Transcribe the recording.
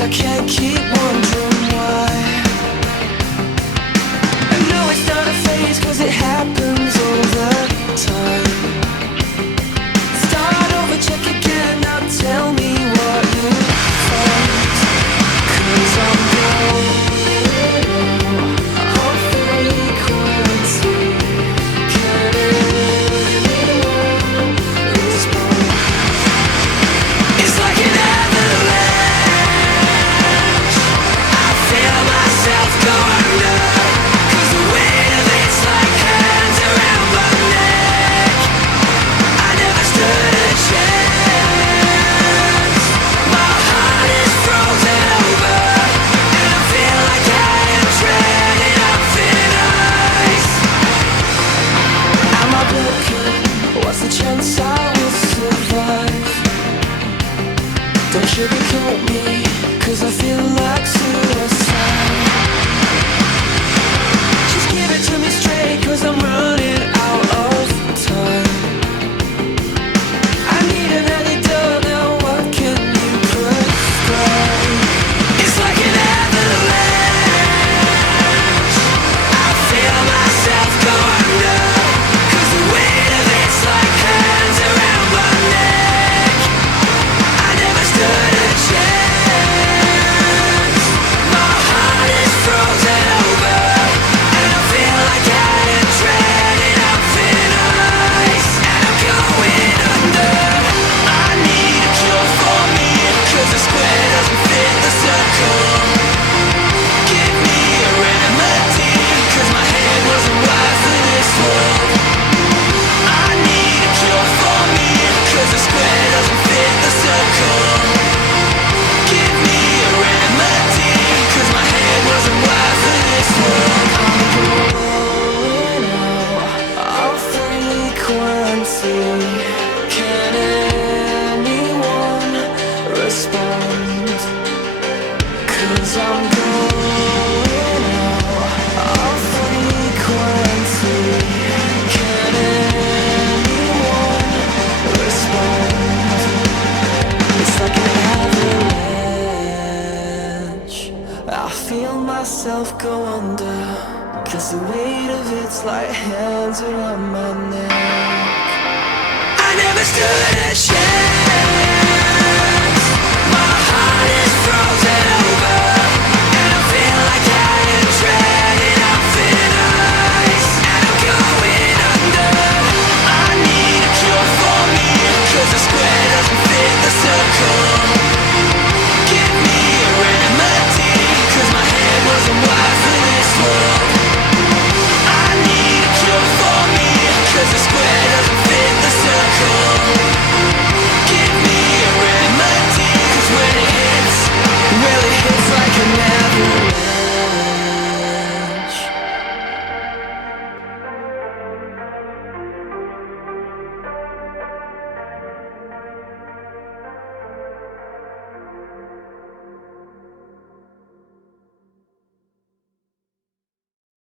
I can't keep wondering why. I know it's not a phase, cause it happens all the time. Start over, check again, now tell me what you find. Cause I'm going on frequency. Can anyone respond? It's like an avalanche. I feel myself go under, cause the weight of it's like hands around my neck. I never stood a chance. My heart is frozen over, and I feel like I am treading on thin ice. Am I broken? What's the chance I will survive? Don't sugarcoat me, cause I feel like suicide. Just give it to me straight, cause I'm running out of time. I need an antidote now, what can you prescribe? It's like an avalanche. I feel myself go under, cause the weight of it's like hands around my neck. I never stood a chance. My heart is frozen over, and I feel like I am treading on thin ice. And I'm going under. I need a cure for me, cause the square doesn't fit the circle. Give me a remedy, cause my head wasn't wired for this world. I need a cure for me, cause the square doesn't fit the circle. Give me a remedy, cause my head wasn't wired for this world. I'm going out of frequency. Can anyone respond? Cause I'm going out of frequency. Can anyone respond? It's like an avalanche. I feel myself go under, cause the weight of it's like hands around my neck. I never stood a chance.